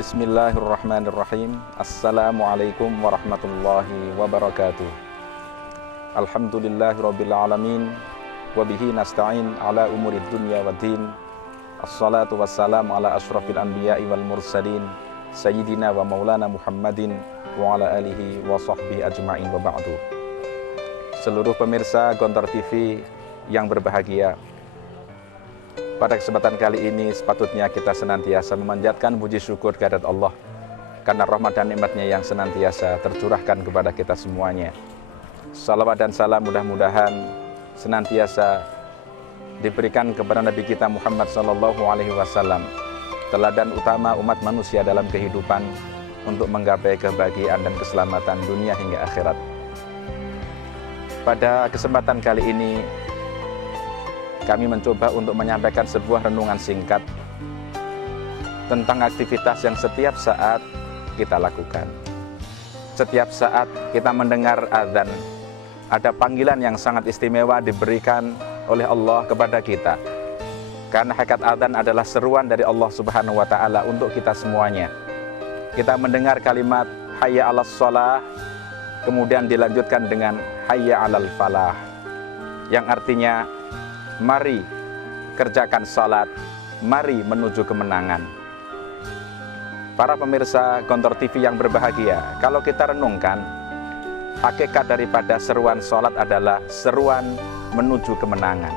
Bismillahirrahmanirrahim. Assalamualaikum warahmatullahi wabarakatuh. Alhamdulillahirabbil alamin wa bihi nasta'in ala umurid dunya waddin. Assalatu wassalamu ala asyrafil anbiya'i wal mursalin sayyidina wa maulana Muhammadin wa ala alihi wa sahbihi ajma'in wa ba'du. Seluruh pemirsa Gontor TV yang berbahagia, pada kesempatan kali ini sepatutnya kita senantiasa memanjatkan puji syukur kehadirat Allah karena rahmat dan nikmatnya yang senantiasa tercurahkan kepada kita semuanya. Salawat dan salam mudah-mudahan senantiasa diberikan kepada Nabi kita Muhammad SAW, teladan utama umat manusia dalam kehidupan untuk menggapai kebahagiaan dan keselamatan dunia hingga akhirat. Pada kesempatan kali ini kami mencoba untuk menyampaikan sebuah renungan singkat tentang aktivitas yang setiap saat kita lakukan. Setiap saat kita mendengar azan, ada panggilan yang sangat istimewa diberikan oleh Allah kepada kita. Karena hakikat azan adalah seruan dari Allah Subhanahu wa Ta'ala untuk kita semuanya. Kita mendengar kalimat hayya 'alas shalah, kemudian dilanjutkan dengan hayya 'alal falah, yang artinya mari kerjakan salat, mari menuju kemenangan. Para pemirsa Gontor TV yang berbahagia, kalau kita renungkan, hakikat daripada seruan salat adalah seruan menuju kemenangan.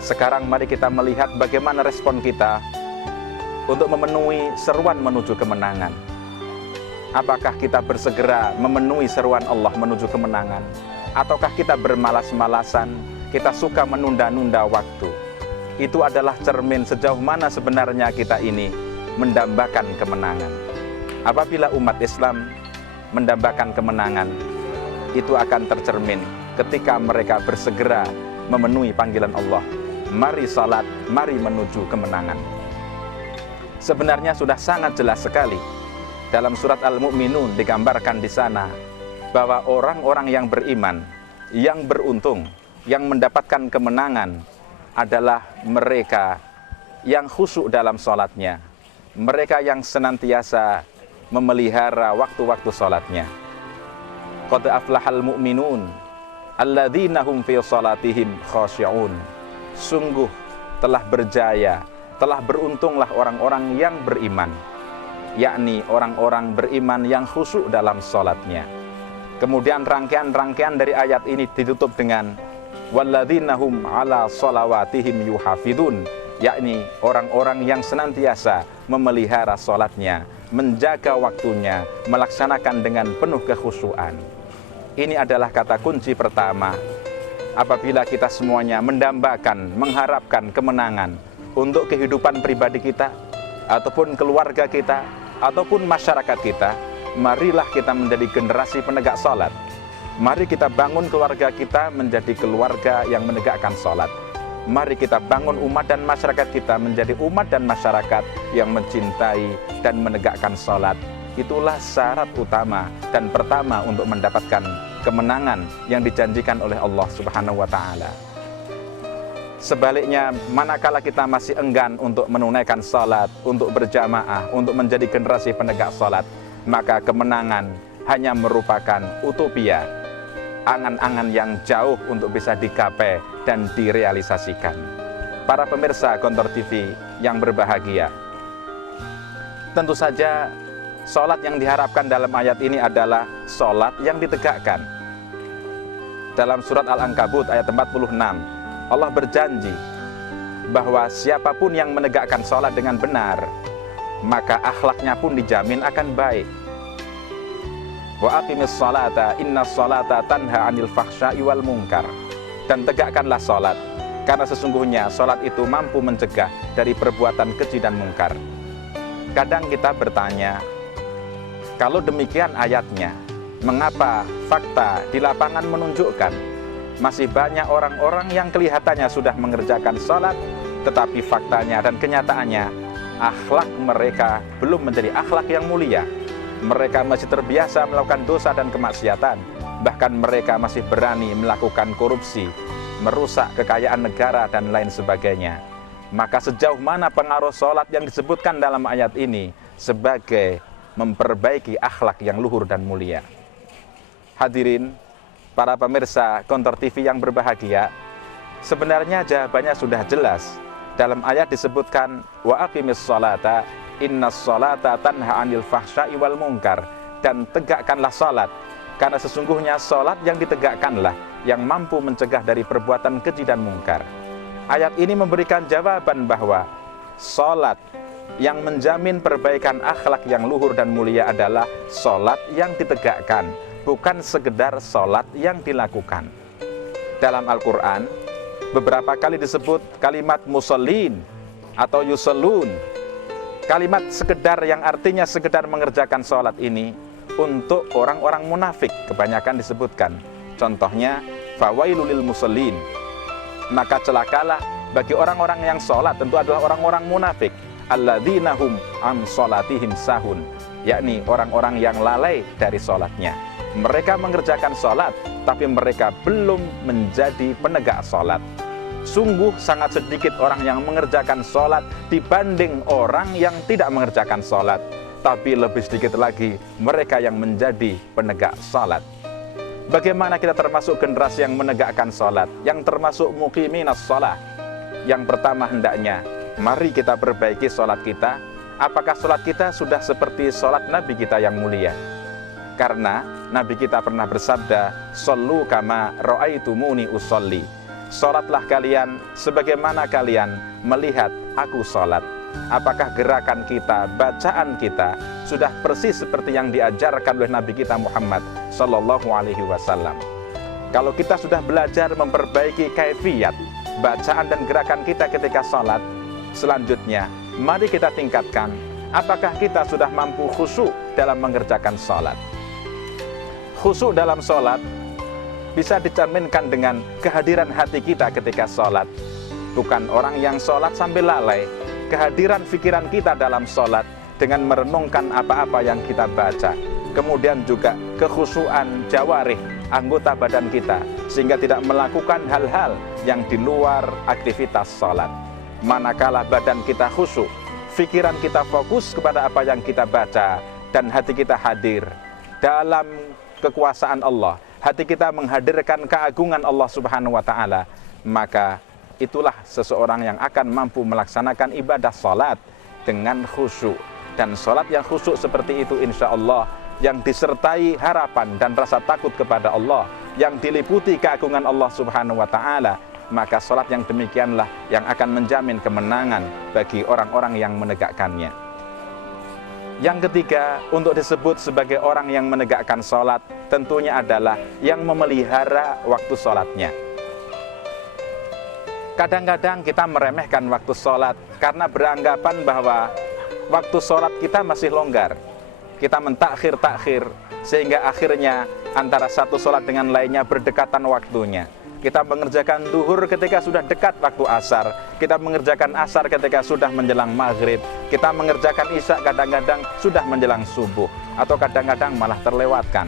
Sekarang mari kita melihat bagaimana respon kita untuk memenuhi seruan menuju kemenangan. Apakah kita bersegera memenuhi seruan Allah menuju kemenangan? Ataukah kita bermalas-malasan, kita suka menunda-nunda waktu? Itu adalah cermin sejauh mana sebenarnya kita ini mendambakan kemenangan. Apabila umat Islam mendambakan kemenangan, itu akan tercermin ketika mereka bersegera memenuhi panggilan Allah. Mari salat, mari menuju kemenangan. Sebenarnya sudah sangat jelas sekali. Dalam surat Al-Mu'minun digambarkan di sana bahwa orang-orang yang beriman, yang beruntung, yang mendapatkan kemenangan adalah mereka yang khusyuk dalam sholatnya, mereka yang senantiasa memelihara waktu-waktu sholatnya. Qad aflahal mu'minun alladzina hum fi sholatihim khashi'un. Sungguh telah berjaya, telah beruntunglah orang-orang yang beriman, yakni orang-orang beriman yang khusyuk dalam sholatnya. Kemudian rangkaian-rangkaian dari ayat ini ditutup dengan walladzina hum ala sholawatihim yuhafidun, yakni orang-orang yang senantiasa memelihara sholatnya, menjaga waktunya, melaksanakan dengan penuh kekhusyuan. Ini adalah kata kunci pertama apabila kita semuanya mendambakan, mengharapkan kemenangan untuk kehidupan pribadi kita, ataupun keluarga kita, ataupun masyarakat kita. Marilah kita menjadi generasi penegak sholat. Mari kita bangun keluarga kita menjadi keluarga yang menegakkan sholat. Mari kita bangun umat dan masyarakat kita menjadi umat dan masyarakat yang mencintai dan menegakkan sholat. Itulah syarat utama dan pertama untuk mendapatkan kemenangan yang dijanjikan oleh Allah Subhanahu wa Ta'ala. Sebaliknya, manakala kita masih enggan untuk menunaikan sholat, untuk berjamaah, untuk menjadi generasi penegak sholat, maka kemenangan hanya merupakan utopia, angan-angan yang jauh untuk bisa digapai dan direalisasikan. Para pemirsa Gontor TV yang berbahagia, tentu saja sholat yang diharapkan dalam ayat ini adalah sholat yang ditegakkan. Dalam surat Al-Ankabut ayat 46, Allah berjanji bahwa siapapun yang menegakkan sholat dengan benar, maka akhlaknya pun dijamin akan baik. Wa aqimis sholata innas sholata tanha 'anil fahsya'i wal munkar. Dan tegakkanlah sholat, karena sesungguhnya sholat itu mampu mencegah dari perbuatan keji dan mungkar. Kadang kita bertanya, kalau demikian ayatnya, mengapa fakta di lapangan menunjukkan masih banyak orang-orang yang kelihatannya sudah mengerjakan sholat, tetapi faktanya dan kenyataannya akhlak mereka belum menjadi akhlak yang mulia. Mereka masih terbiasa melakukan dosa dan kemaksiatan. Bahkan mereka masih berani melakukan korupsi, merusak kekayaan negara dan lain sebagainya. Maka sejauh mana pengaruh sholat yang disebutkan dalam ayat ini sebagai memperbaiki akhlak yang luhur dan mulia. Hadirin, para pemirsa Gontor TV yang berbahagia, sebenarnya jawabannya sudah jelas. Dalam ayat disebutkan, wa aqimis sholata innas sholata tanha 'anil fahsya'i wal munkar, dan tegakkanlah salat, karena sesungguhnya salat yang ditegakkanlah yang mampu mencegah dari perbuatan keji dan mungkar. Ayat ini memberikan jawaban bahwa salat yang menjamin perbaikan akhlak yang luhur dan mulia adalah salat yang ditegakkan, bukan sekedar salat yang dilakukan. Dalam Al-Quran beberapa kali disebut kalimat musallin atau yusallun. Kalimat sekedar yang artinya sekedar mengerjakan sholat ini untuk orang-orang munafik kebanyakan disebutkan. Contohnya, fawailul lil musallin. Maka celakalah bagi orang-orang yang sholat, tentu adalah orang-orang munafik. Alladzina hum an sholatihim sahun, yakni orang-orang yang lalai dari sholatnya. Mereka mengerjakan sholat, tapi mereka belum menjadi penegak sholat. Sungguh sangat sedikit orang yang mengerjakan sholat dibanding orang yang tidak mengerjakan sholat. Tapi lebih sedikit lagi mereka yang menjadi penegak sholat. Bagaimana kita termasuk generasi yang menegakkan sholat, yang termasuk muqiminas sholat? Yang pertama hendaknya, mari kita perbaiki sholat kita. Apakah sholat kita sudah seperti sholat Nabi kita yang mulia? Karena Nabi kita pernah bersabda, "Shollu kama ra'aitumuni usolli." Sholatlah kalian sebagaimana kalian melihat aku sholat. Apakah gerakan kita, bacaan kita sudah persis seperti yang diajarkan oleh Nabi kita Muhammad Sallallahu Alaihi Wasallam? Kalau kita sudah belajar memperbaiki kaifiyat bacaan dan gerakan kita ketika sholat, selanjutnya mari kita tingkatkan, apakah kita sudah mampu khusyuk dalam mengerjakan sholat? Khusyuk dalam sholat bisa dicerminkan dengan kehadiran hati kita ketika sholat. Bukan orang yang sholat sambil lalai. Kehadiran pikiran kita dalam sholat dengan merenungkan apa-apa yang kita baca. Kemudian juga kekhusyuan jawarih, anggota badan kita, sehingga tidak melakukan hal-hal yang di luar aktivitas sholat. Manakala badan kita khusyuk, pikiran kita fokus kepada apa yang kita baca, dan hati kita hadir dalam kekuasaan Allah, hati kita menghadirkan keagungan Allah Subhanahu wa ta'ala, maka itulah seseorang yang akan mampu melaksanakan ibadah salat dengan khusyuk. Dan salat yang khusyuk seperti itu insya Allah, yang disertai harapan dan rasa takut kepada Allah, yang diliputi keagungan Allah Subhanahu wa ta'ala, maka salat yang demikianlah yang akan menjamin kemenangan bagi orang-orang yang menegakkannya. Yang ketiga, untuk disebut sebagai orang yang menegakkan sholat, tentunya adalah yang memelihara waktu sholatnya. Kadang-kadang kita meremehkan waktu sholat karena beranggapan bahwa waktu sholat kita masih longgar. Kita mentakhir-takhir, sehingga akhirnya antara satu sholat dengan lainnya berdekatan waktunya. Kita mengerjakan duhur ketika sudah dekat waktu asar. Kita mengerjakan asar ketika sudah menjelang maghrib. Kita mengerjakan isya kadang-kadang sudah menjelang subuh. Atau kadang-kadang malah terlewatkan.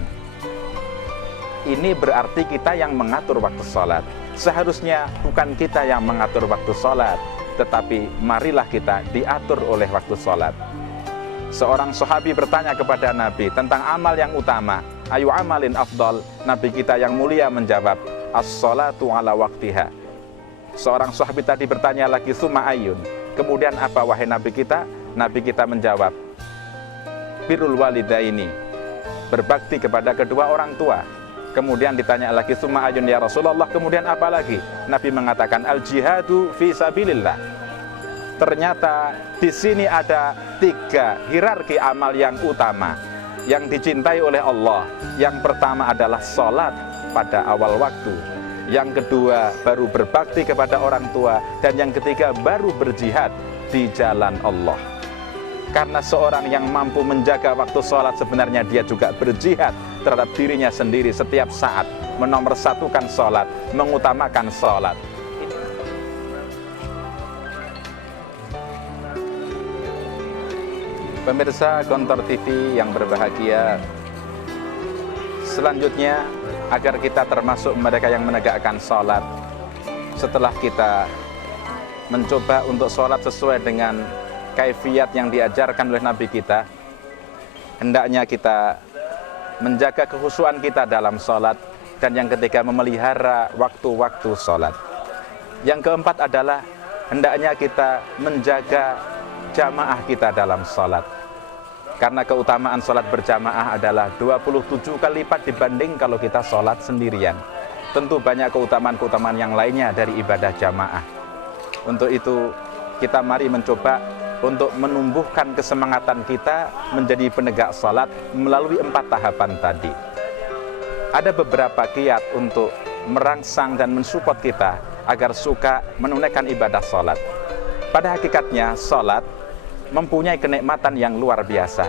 Ini berarti kita yang mengatur waktu sholat. Seharusnya bukan kita yang mengatur waktu sholat, tetapi marilah kita diatur oleh waktu sholat. Seorang sahabi bertanya kepada Nabi tentang amal yang utama. Ayu amalin afdal? Nabi kita yang mulia menjawab, as-sholatu ala waktiha. Seorang sahabat tadi bertanya lagi, summa ayun, kemudian apa wahai Nabi kita? Nabi kita menjawab, birrul walidaini, berbakti kepada kedua orang tua. Kemudian ditanya lagi, summa ayun ya Rasulullah, kemudian apa lagi? Nabi mengatakan, al-jihadu fi sabilillah. Ternyata di sini ada 3 hierarki amal yang utama yang dicintai oleh Allah. Yang pertama adalah sholat pada awal waktu, yang kedua baru berbakti kepada orang tua, dan yang ketiga baru berjihad di jalan Allah. Karena seorang yang mampu menjaga waktu sholat, sebenarnya dia juga berjihad terhadap dirinya sendiri setiap saat, menomorsatukan sholat, mengutamakan sholat. Pemirsa Gontor TV yang berbahagia, selanjutnya agar kita termasuk mereka yang menegakkan sholat, setelah kita mencoba untuk sholat sesuai dengan kaifiat yang diajarkan oleh Nabi kita, hendaknya kita menjaga kekhusyuan kita dalam sholat, dan yang ketiga memelihara waktu-waktu sholat. Yang keempat adalah hendaknya kita menjaga jamaah kita dalam sholat, karena keutamaan sholat berjamaah adalah 27 kali lipat dibanding kalau kita sholat sendirian. Tentu banyak keutamaan-keutamaan yang lainnya dari ibadah jamaah. Untuk itu kita mari mencoba untuk menumbuhkan kesemangatan kita menjadi penegak sholat melalui 4 tahapan tadi. Ada beberapa kiat untuk merangsang dan mensupport kita agar suka menunaikan ibadah sholat. Pada hakikatnya sholat mempunyai kenikmatan yang luar biasa,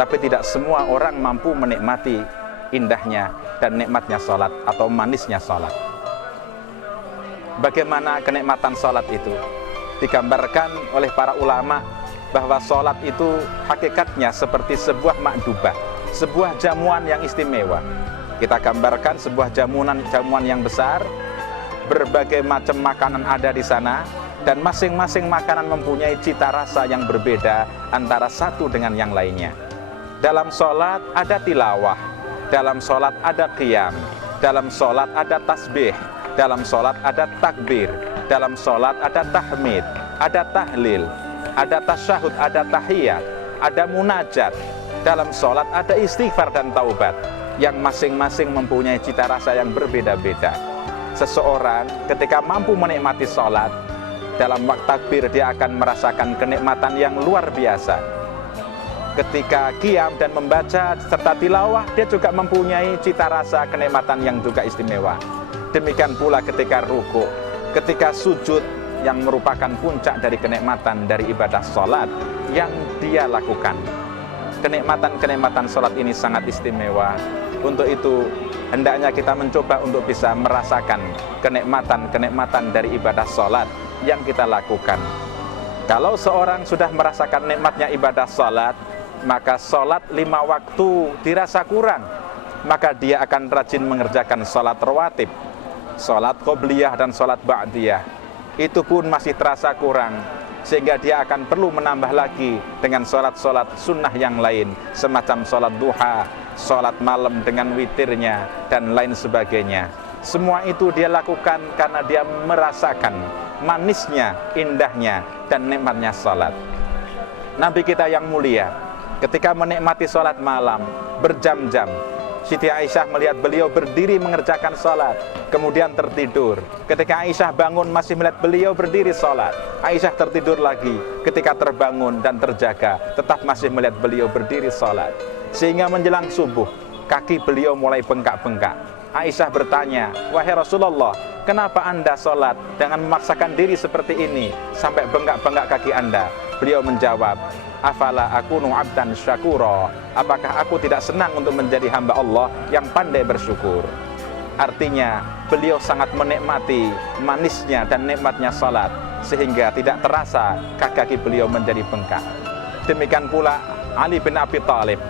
tapi tidak semua orang mampu menikmati indahnya dan nikmatnya sholat atau manisnya sholat. Bagaimana kenikmatan sholat itu? Digambarkan oleh para ulama bahwa sholat itu hakikatnya seperti sebuah makdubah, sebuah jamuan yang istimewa. Kita gambarkan sebuah jamuan yang besar, berbagai macam makanan ada di sana, dan masing-masing makanan mempunyai cita rasa yang berbeda antara satu dengan yang lainnya. Dalam sholat ada tilawah, dalam sholat ada qiyam, dalam sholat ada tasbih, dalam sholat ada takbir, dalam sholat ada tahmid, ada tahlil, ada tasyahud, ada tahiyat, ada munajat. Dalam sholat ada istighfar dan taubat, yang masing-masing mempunyai cita rasa yang berbeda-beda. Seseorang ketika mampu menikmati sholat, dalam waktu takbir dia akan merasakan kenikmatan yang luar biasa. Ketika qiyam dan membaca serta tilawah, dia juga mempunyai cita rasa kenikmatan yang juga istimewa. Demikian pula ketika ruku, ketika sujud, yang merupakan puncak dari kenikmatan dari ibadah sholat yang dia lakukan. Kenikmatan-kenikmatan sholat ini sangat istimewa. Untuk itu hendaknya kita mencoba untuk bisa merasakan kenikmatan-kenikmatan dari ibadah sholat yang kita lakukan. Kalau seorang sudah merasakan nikmatnya ibadah sholat, maka sholat 5 waktu dirasa kurang, maka dia akan rajin mengerjakan sholat rawatib, sholat qobliyah dan sholat ba'diyah. Itu pun masih terasa kurang, sehingga dia akan perlu menambah lagi dengan sholat-sholat sunnah yang lain, semacam sholat duha, sholat malam dengan witirnya, dan lain sebagainya. Semua itu dia lakukan karena dia merasakan manisnya, indahnya, dan nikmatnya sholat. Nabi kita yang mulia ketika menikmati sholat malam berjam-jam, Siti Aisyah melihat beliau berdiri mengerjakan sholat, kemudian tertidur. Ketika Aisyah bangun masih melihat beliau berdiri sholat. Aisyah tertidur lagi, ketika terbangun dan terjaga tetap masih melihat beliau berdiri sholat. Sehingga menjelang subuh, kaki beliau mulai bengkak-bengkak. Aisyah bertanya, "Wahai Rasulullah, kenapa Anda sholat dengan memaksakan diri seperti ini sampai bengkak-bengkak kaki Anda?" Beliau menjawab, "Afala akunu abdan syakura?" Apakah aku tidak senang untuk menjadi hamba Allah yang pandai bersyukur? Artinya beliau sangat menikmati manisnya dan nikmatnya salat, sehingga tidak terasa kaki beliau menjadi bengkak. Demikian pula Ali bin Abi Thalib,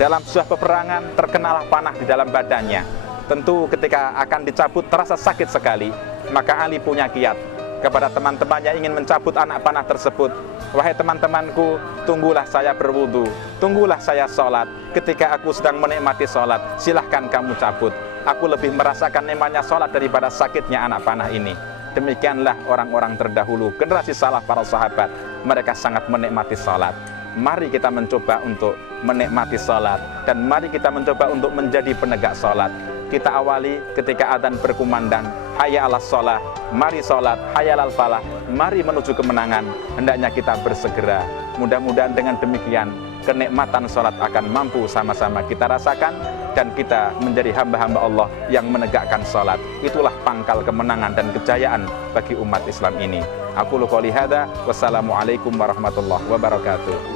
dalam sebuah peperangan terkenalah panah di dalam badannya. Tentu ketika akan dicabut terasa sakit sekali, maka Ali punya kiat kepada teman-temannya ingin mencabut anak panah tersebut. "Wahai teman-temanku, tunggulah saya berwudu, tunggulah saya sholat. Ketika aku sedang menikmati sholat, silahkan kamu cabut. Aku lebih merasakan nikmatnya sholat daripada sakitnya anak panah ini." Demikianlah orang-orang terdahulu, generasi salaf para sahabat, mereka sangat menikmati sholat. Mari kita mencoba untuk menikmati sholat, dan mari kita mencoba untuk menjadi penegak sholat. Kita awali ketika adzan berkumandang, hayya 'alas shalah, mari sholat, hayya 'alal falah, mari menuju kemenangan. Hendaknya kita bersegera. Mudah-mudahan dengan demikian kenikmatan sholat akan mampu sama-sama kita rasakan, dan kita menjadi hamba-hamba Allah yang menegakkan sholat. Itulah pangkal kemenangan dan kejayaan bagi umat Islam ini. Aku qouli hadza, wassalamualaikum warahmatullahi wabarakatuh.